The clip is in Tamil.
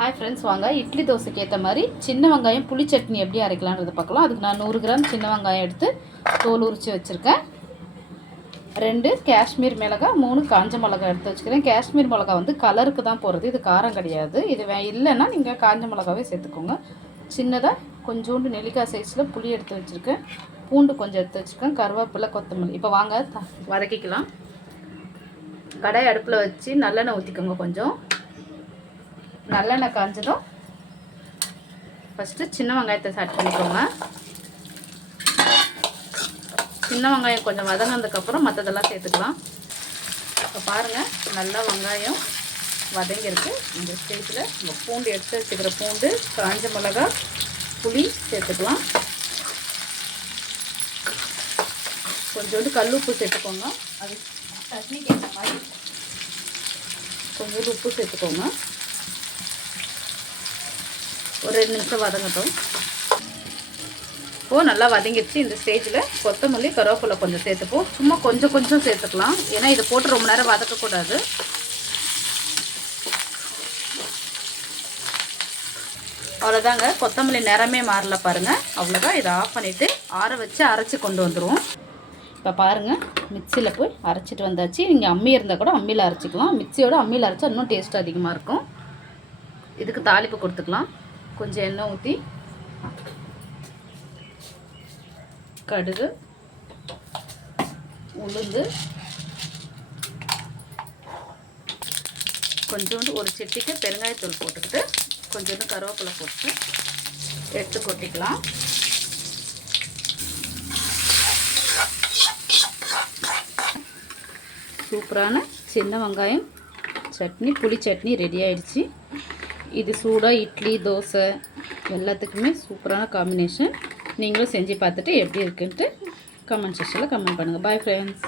ஹாய் ஃப்ரெண்ட்ஸ், வாங்க இட்லி தோசைக்கு ஏற்ற மாதிரி சின்ன வெங்காயம் புளி சட்னி எப்படி அரைக்கலான்றதை பார்க்கலாம். அதுக்கு நான் 100 கிராம் சின்ன வெங்காயம் எடுத்து தோல் உரித்து வச்சுருக்கேன். 2 காஷ்மீர் மிளகாய், 3 காஞ்ச மிளகாய் எடுத்து வச்சுக்கிறேன். காஷ்மீர் மிளகாய் வந்து கலருக்கு தான் போகிறது, இது காரம் கிடையாது. இது இல்லைன்னா நீங்கள் காஞ்ச மிளகாவே சேர்த்துக்கோங்க. சின்னதாக கொஞ்சோண்டு நெல்லிக்காய் சைஸில் புளி எடுத்து வச்சுருக்கேன். பூண்டு கொஞ்சம் எடுத்து வச்சுருக்கேன். கருவேப்பிலை, கொத்தமல்லி. இப்போ வாங்க வதக்கிக்கலாம். கடாய் அடுப்பில் வச்சு நல்லெண்ணெய் ஊற்றிக்கோங்க. கொஞ்சம் நல்லெண்ணெய் காஞ்சதும் ஃபஸ்ட்டு சின்ன வெங்காயத்தை ஆட் பண்ணிக்கோங்க. சின்ன வெங்காயம் கொஞ்சம் வதங்கினதுக்கப்புறம் மற்றதெல்லாம் சேர்த்துக்கலாம். இப்போ பாருங்கள், நல்லா வெங்காயம் வதங்கிருக்கு. இந்த ஸ்டேஜில் நம்ம பூண்டு எடுத்து வச்சுக்கிற பூண்டு, காஞ்ச மிளகாய், புளி சேர்த்துக்கலாம். கொஞ்சோண்டு கல்லுப்பு சேர்த்துக்கோங்க. அது சட்னிக்கு ஏற்ற மாதிரி கொஞ்சோண்டு உப்பு சேர்த்துக்கோங்க. ஒரு 2 நிமிஷம் வதங்கட்டும். இப்போது நல்லா வதங்கிடுச்சு. இந்த ஸ்டேஜில் கொத்தமல்லி, கருவேப்பிலை கொஞ்சம் சேர்த்துப்போம். சும்மா கொஞ்சம் சேர்த்துக்கலாம், ஏன்னா இதை போட்டு ரொம்ப நேரம் வதக்கக்கூடாது. அவ்வளோதாங்க, கொத்தமல்லி நிறமே மாறல பாருங்கள். அவ்வளோதான். இதை ஆஃப் பண்ணிவிட்டு ஆற வச்சு அரைச்சி கொண்டு வந்துடுவோம். இப்போ பாருங்கள், மிக்சியில் போய் அரைச்சிட்டு வந்தாச்சு. நீங்கள் அம்மி இருந்தால் கூட அம்மியில் அரைச்சிக்கலாம். மிக்சியோட அம்மியில் அரைச்சா இன்னும் டேஸ்ட் அதிகமாக இருக்கும். இதுக்கு தாளிப்பு கொடுத்துக்கலாம். கொஞ்சம் எண்ணெய் ஊற்றி கடுகு, உளுந்து, கொஞ்சோண்டு ஒரு சிட்டிக்கு பெருங்காயத்தூள் போட்டுக்கிட்டு கொஞ்சோண்டு கருவேப்பிலை போட்டு எடுத்து கொட்டிக்கலாம். சூப்பரான சின்ன வெங்காயம் சட்னி, புளி சட்னி ரெடி ஆயிடுச்சு. இது சூடாக இட்லி, தோசை எல்லாத்துக்குமே சூப்பரான காம்பினேஷன். நீங்களும் செஞ்சு பார்த்துட்டு எப்படி இருக்குன்ட்டு கமெண்ட் செக்ஷனில் கமெண்ட் பண்ணுங்கள். Bye friends.